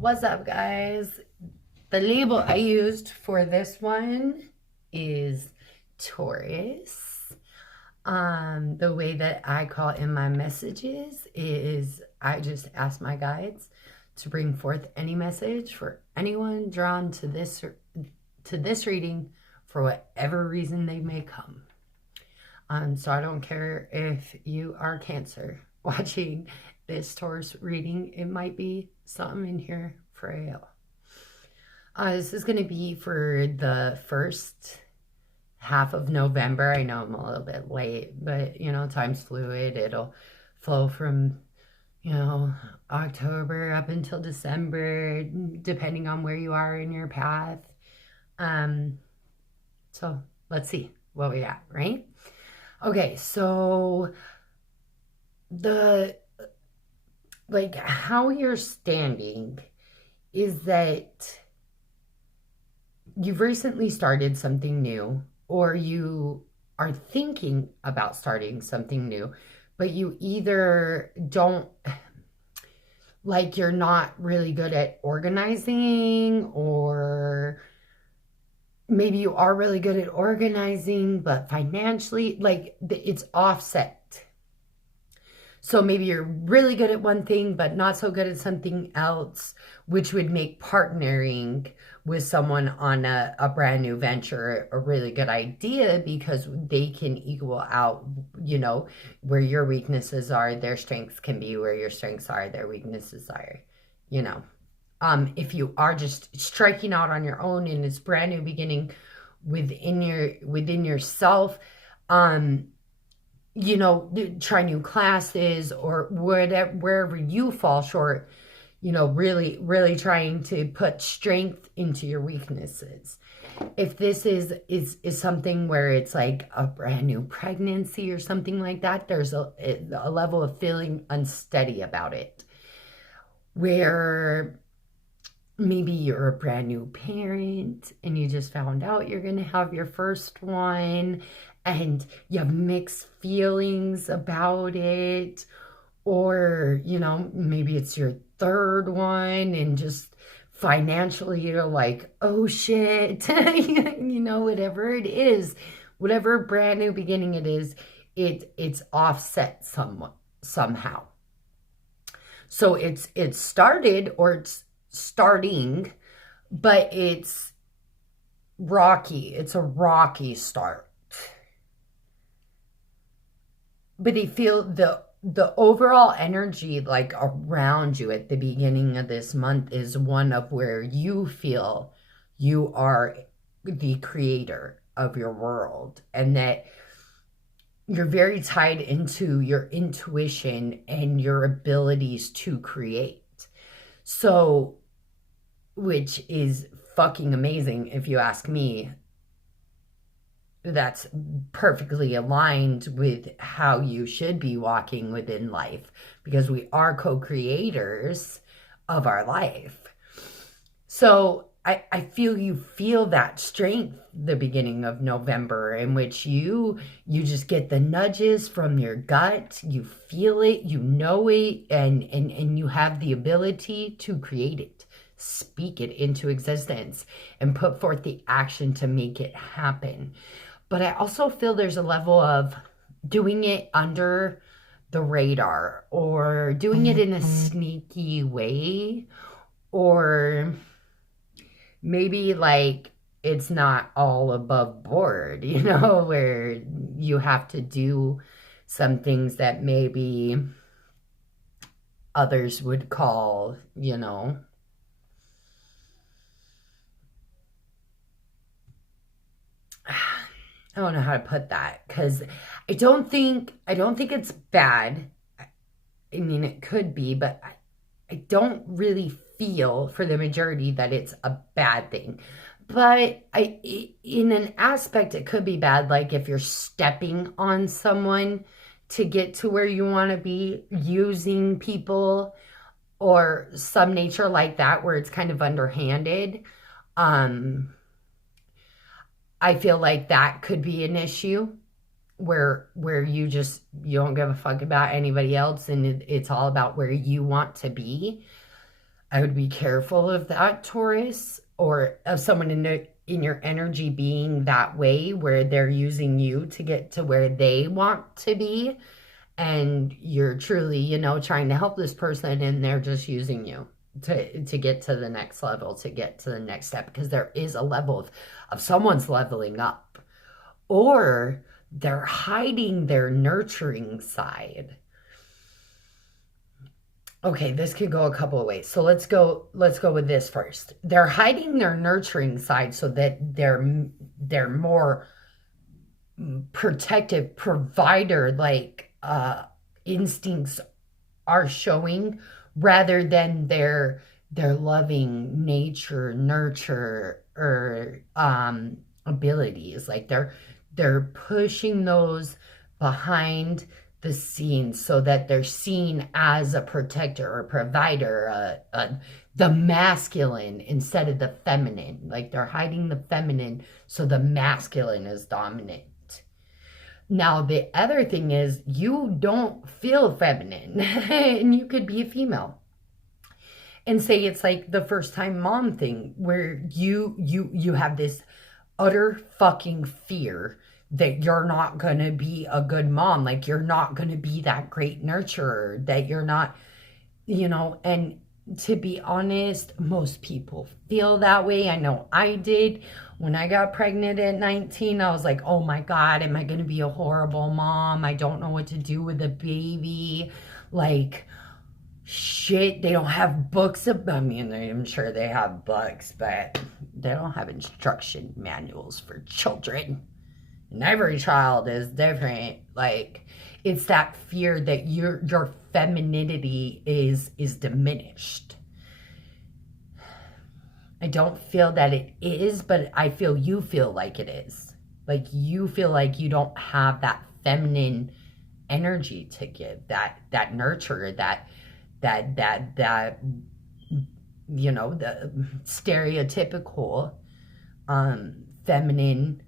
What's up, guys? The label I used for this one is Taurus. The way that I call in my messages is I just ask my guides to bring forth any message for anyone drawn to this reading for whatever reason they may come. So I don't care if you are Cancer watching this Taurus reading, it might be something in here for you. This is going to be for the first half of November. I know I'm a little bit late, but time's fluid. It'll flow from October up until December, depending on where you are in your path. So let's see what we got, right? Okay, so how you're standing is that you've recently started something new, or you are thinking about starting something new, but you either don't, you're not really good at organizing, or maybe you are really good at organizing, but financially, it's offset. So maybe you're really good at one thing, but not so good at something else, which would make partnering with someone on a brand new venture a really good idea, because they can equal out, where your weaknesses are, their strengths can be where your strengths are, their weaknesses are, if you are just striking out on your own in this brand new beginning within yourself, try new classes or whatever, wherever you fall short, really, really trying to put strength into your weaknesses. If this is something where it's like a brand new pregnancy or something like that, there's a level of feeling unsteady about it, where maybe you're a brand new parent and you just found out you're going to have your first one and you have mixed feelings about it. Or, maybe it's your third one and just financially you're like, oh shit, whatever it is, whatever brand new beginning it is, it's offset somehow. So it's started, or it's starting, but it's rocky. It's a rocky start. But I feel the overall energy around you at the beginning of this month is one of where you feel you are the creator of your world, and that you're very tied into your intuition and your abilities to create. So, which is fucking amazing if you ask me. That's perfectly aligned with how you should be walking within life, because we are co-creators of our life. So I feel you feel that strength the beginning of November, in which you just get the nudges from your gut, you feel it, you know it, and you have the ability to create it, speak it into existence, and put forth the action to make it happen. But I also feel there's a level of doing it under the radar, or doing it in a sneaky way, or maybe it's not all above board, where you have to do some things that maybe others would call, I don't know how to put that, because I don't think it's bad. I mean, it could be, but I don't really feel for the majority that it's a bad thing. But in an aspect, it could be bad, like if you're stepping on someone to get to where you want to be, using people or some nature like that, where it's kind of underhanded. I feel like that could be an issue, where you don't give a fuck about anybody else, and it's all about where you want to be. I would be careful of that, Taurus, or of someone in your energy being that way where they're using you to get to where they want to be, and you're truly, trying to help this person, and they're just using you to get to the next level, to get to the next step, because there is a level of someone's leveling up, or they're hiding their nurturing side. Okay, this could go a couple of ways. So let's go with this first. They're hiding their nurturing side so that they're more protective, provider like instincts are showing, rather than their loving nature, nurture, or abilities. Like they're pushing those behind the scenes so that they're seen as a protector or provider, the masculine instead of the feminine. Like they're hiding the feminine so the masculine is dominant. Now, the other thing is, you don't feel feminine, and you could be a female. And say it's like the first time mom thing where you have this utter fucking fear that you're not going to be a good mom, like you're not going to be that great nurturer, that you're not, and to be honest, most people feel that way. I know I did. When I got pregnant at 19, I was like, oh my God, am I going to be a horrible mom? I don't know what to do with a baby. Like, shit, they don't have books about, I mean, I'm sure they have books, but they don't have instruction manuals for children. And every child is different. Like, it's that fear that your femininity is diminished. I don't feel that it is, but I feel you feel like it is. Like you feel like you don't have that feminine energy to give, that nurture, that the stereotypical feminine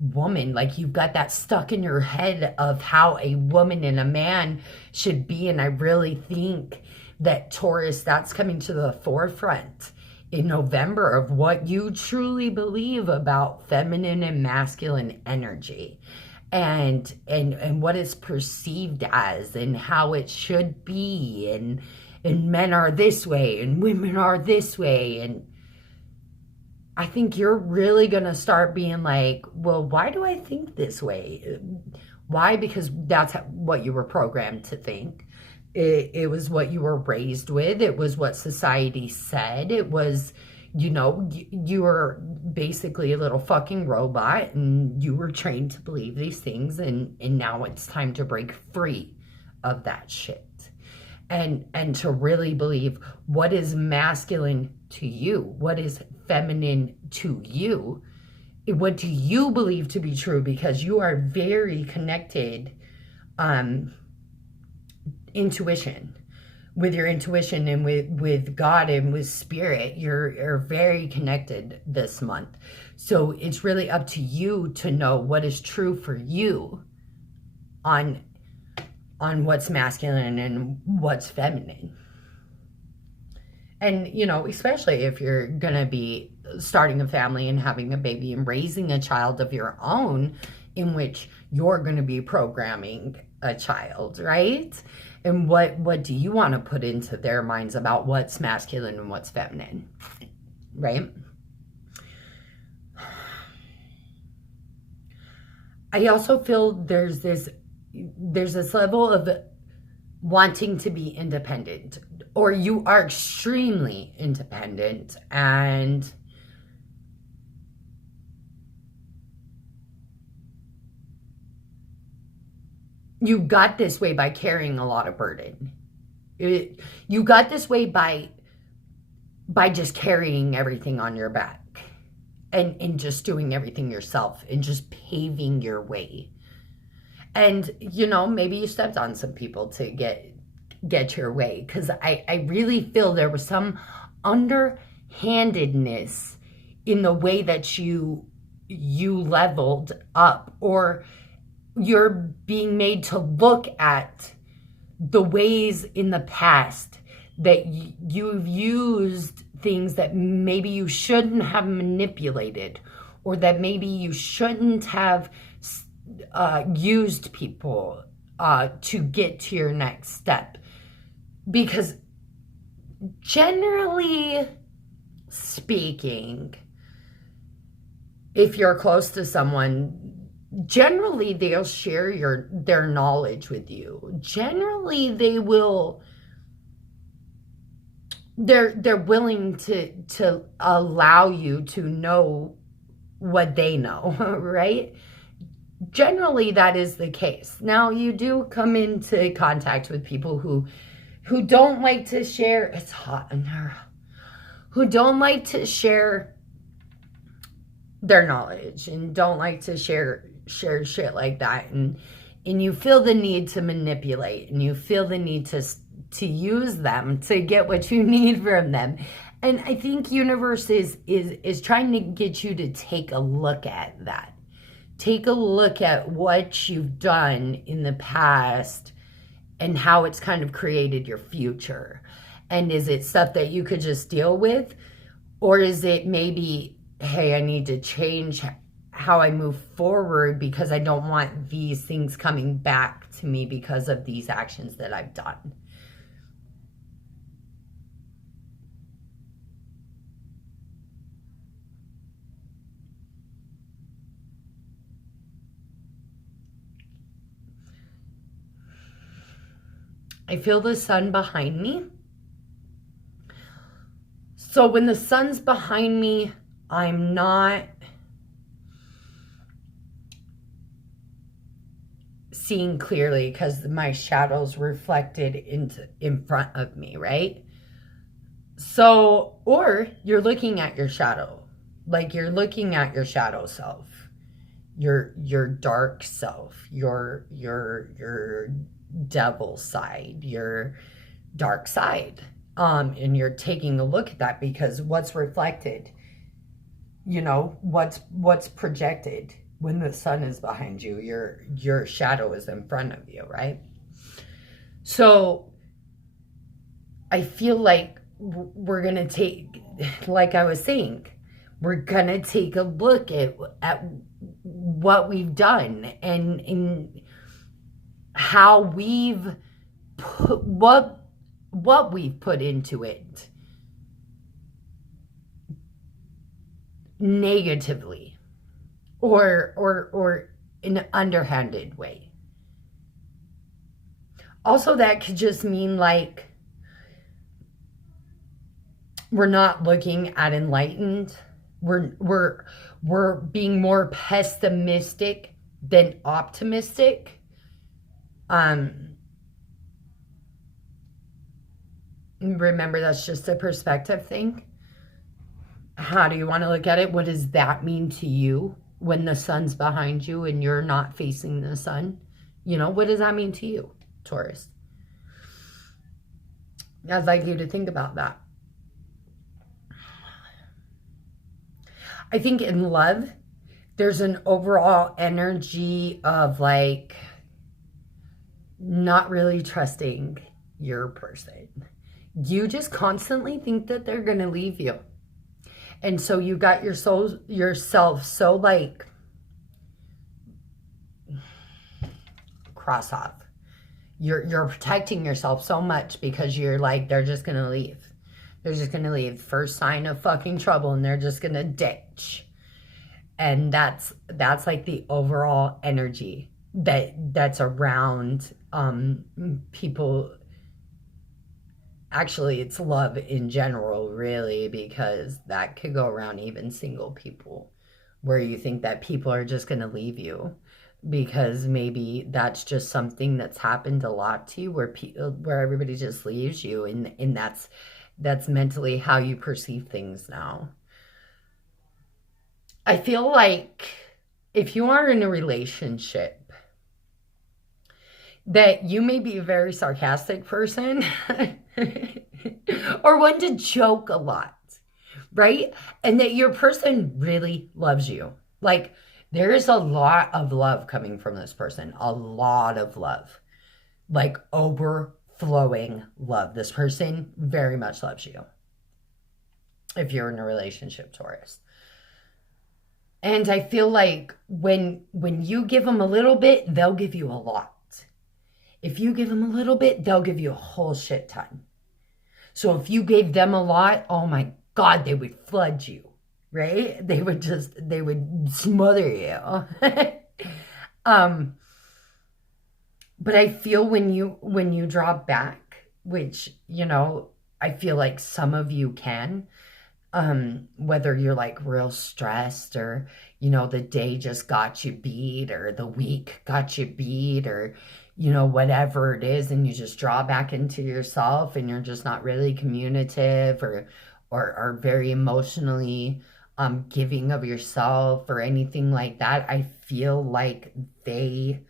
woman. Like you've got that stuck in your head of how a woman and a man should be. And I really think that Taurus, that's coming to the forefront in November of what you truly believe about feminine and masculine energy, and what it's perceived as, and how it should be, and men are this way and women are this way. And I think you're really going to start being like, well, why do I think this way? Why? Because that's what you were programmed to think. It was what you were raised with. It was what society said. It was, you were basically a little fucking robot, and you were trained to believe these things. And now it's time to break free of that shit. And to really believe what is masculine to you, what is feminine to you, what do you believe to be true, because you are very connected, intuition, with your intuition, and with God and with spirit. You're very connected this month. So it's really up to you to know what is true for you on what's masculine and what's feminine. And, especially if you're going to be starting a family and having a baby and raising a child of your own, in which you're going to be programming a child, right? And what do you want to put into their minds about what's masculine and what's feminine, right? I also feel there's this level of wanting to be independent, or you are extremely independent, and you got this way by carrying a lot of burden. You got this way by just carrying everything on your back, and just doing everything yourself, and just paving your way. And, maybe you stepped on some people to get your way, because I really feel there was some underhandedness in the way that you leveled up, or you're being made to look at the ways in the past that you've used things that maybe you shouldn't have manipulated, or that maybe you shouldn't have used people to get to your next step. Because generally speaking, if you're close to someone, generally they'll share their knowledge with you. Generally they're willing to allow you to know what they know, right? Generally that is the case. Now you do come into contact with people who don't like to share. It's hot in there. Who don't like to share their knowledge and don't like to share shit like that, and you feel the need to manipulate, and you feel the need to use them to get what you need from them. And I think universe is trying to get you to take a look at that. Take a look at what you've done in the past and how it's kind of created your future. And is it stuff that you could just deal with? Or is it maybe, hey, I need to change how I move forward because I don't want these things coming back to me because of these actions that I've done? I feel the sun behind me. So when the sun's behind me, I'm not seeing clearly because my shadow's reflected in front of me, right? So, or you're looking at your shadow. Like you're looking at your shadow self. Your dark self, your devil side, your dark side. And you're taking a look at that because what's reflected, what's projected when the sun is behind you, your shadow is in front of you, right? So I feel like we're going to take, like I was saying, we're going to take a look at what we've done and how we've put, what we've put into it negatively or in an underhanded way. Also, that could just mean like we're not looking at enlightened. We're being more pessimistic than optimistic. Remember, that's just a perspective thing. How do you want to look at it? What does that mean to you when the sun's behind you and you're not facing the sun? What does that mean to you, Taurus? I'd like you to think about that. I think in love, there's an overall energy of like not really trusting your person. You just constantly think that they're going to leave you. And so you got yourself so like cross off. You're protecting yourself so much because you're like, they're just going to leave. They're just going to leave. First sign of fucking trouble and they're just going to ditch. And that's like the overall energy that's around people. Actually, it's love in general, really, because that could go around even single people, where you think that people are just going to leave you because maybe that's just something that's happened a lot to you, where everybody just leaves you, and that's mentally how you perceive things now. I feel like if you are in a relationship, that you may be a very sarcastic person or one to joke a lot, right? And that your person really loves you. Like, there is a lot of love coming from this person, a lot of love, like over flowing love. This person very much loves you if you're in a relationship, Taurus. And I feel like when you give them a little bit, they'll give you a lot. If you give them a little bit, they'll give you a whole shit ton. So if you gave them a lot, oh my God, they would flood you, right? They would smother you. But I feel when you drop back, which, I feel like some of you can, whether you're like real stressed or, the day just got you beat or the week got you beat or, whatever it is, and you just draw back into yourself and you're just not really communicative or very emotionally giving of yourself or anything like that. I feel like they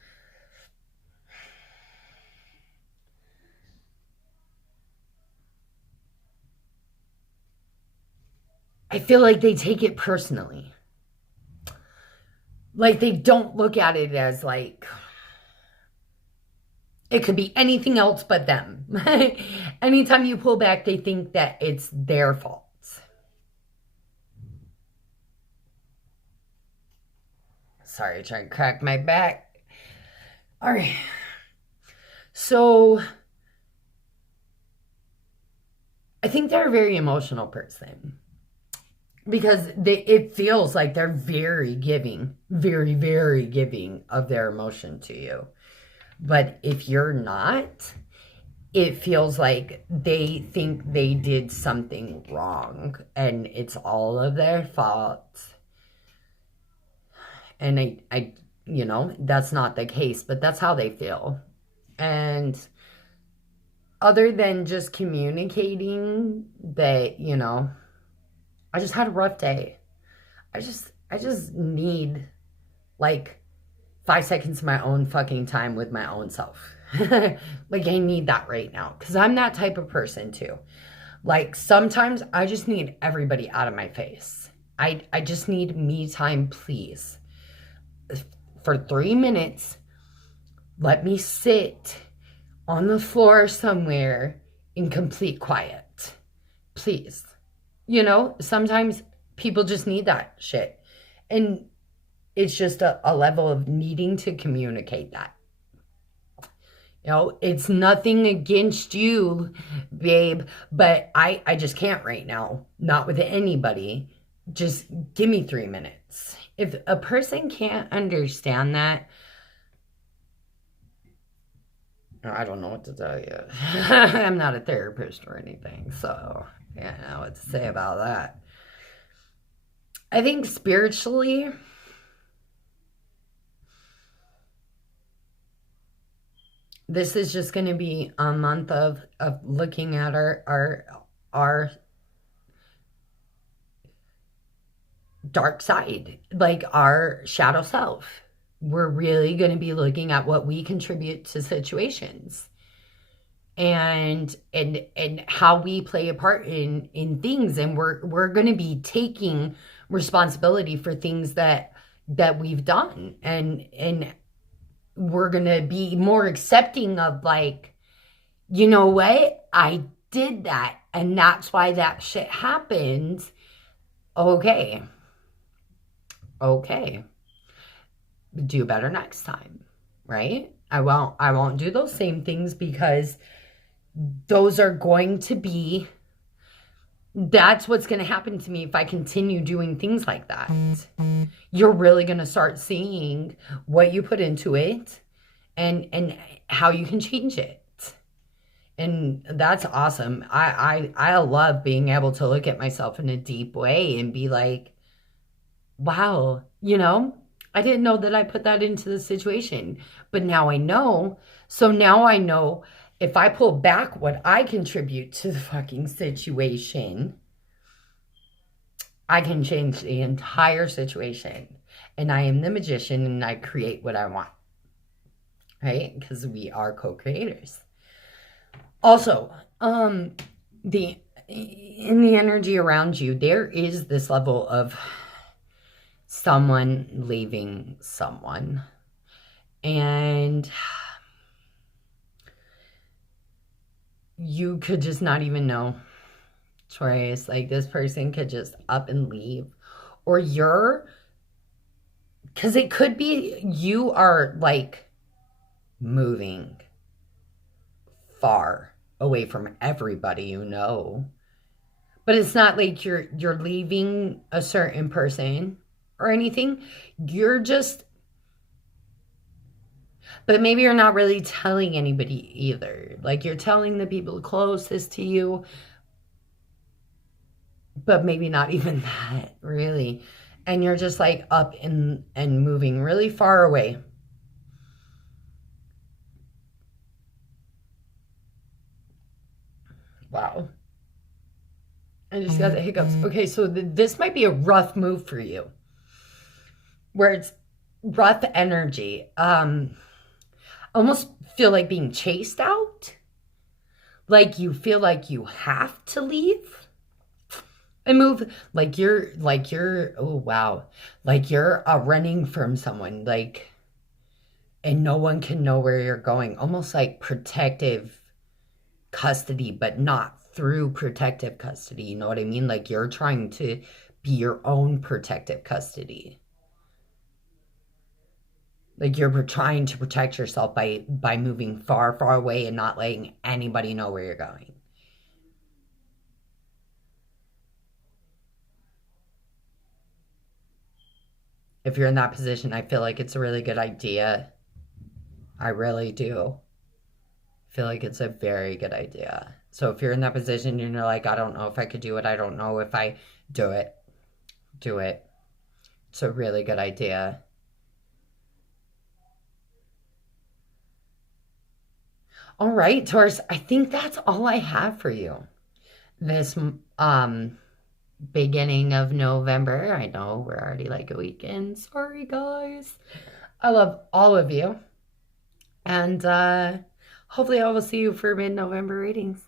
take it personally. Like they don't look at it as like, it could be anything else but them. Anytime you pull back, they think that it's their fault. Sorry, trying to crack my back. All right. So I think they're a very emotional person because it feels like they're very giving, very, very giving of their emotion to you. But if you're not, it feels like they think they did something wrong and it's all of their fault. And I that's not the case, but that's how they feel. And other than just communicating that, I just had a rough day. I just need like 5 seconds of my own fucking time with my own self. Like I need that right now because I'm that type of person too. Like sometimes I just need everybody out of my face. I just need me time, please. For 3 minutes, let me sit on the floor somewhere in complete quiet. Please. Sometimes people just need that shit. And it's just a level of needing to communicate that. It's nothing against you, babe, but I just can't right now. Not with anybody. Just give me 3 minutes. If a person can't understand that, I don't know what to tell you. I'm not a therapist or anything, so I don't know what to say about that. I think spiritually, this is just going to be a month of looking at our dark side, like our shadow self. We're really going to be looking at what we contribute to situations and how we play a part in things, and we're going to be taking responsibility for things that we've done, and we're going to be more accepting of like, you know what, I did that and that's why that shit happened. Okay, do better next time, right? I won't do those same things because those are going to be, that's what's going to happen to me if I continue doing things like that. You're really going to start seeing what you put into it and how you can change it. And that's awesome. I love being able to look at myself in a deep way and be like, wow, I didn't know that I put that into the situation, but now I know. So now I know if I pull back what I contribute to the fucking situation, I can change the entire situation. And I am the magician and I create what I want. Right? Because we are co-creators. Also, in the energy around you, there is this level of someone leaving someone. And you could just not even know, Taurus. Like this person could just up and leave. Or because it could be you are like moving far away from everybody you know. But it's not like you're leaving a certain person or anything. You're just but maybe you're not really telling anybody either. Like you're telling the people closest to you, but maybe not even that, really. And you're just like up and moving really far away. Wow. I just got the hiccups. Okay, so this might be a rough move for you, where it's rough energy. Almost feel like being chased out. Like you feel like you have to leave and move. Like you're. Oh wow, like you're running from someone. Like and no one can know where you're going. Almost like protective custody, but not through protective custody. You know what I mean? Like you're trying to be your own protective custody. Like you're trying to protect yourself by moving far, far away and not letting anybody know where you're going. If you're in that position, I feel like it's a really good idea. I really do. I feel like it's a very good idea. So if you're in that position and you're like, I don't know if I could do it, I don't know if I do it, do it. It's a really good idea. All right, Taurus, I think that's all I have for you this beginning of November. I know we're already like a weekend. Sorry, guys. I love all of you. And hopefully I will see you for mid-November readings.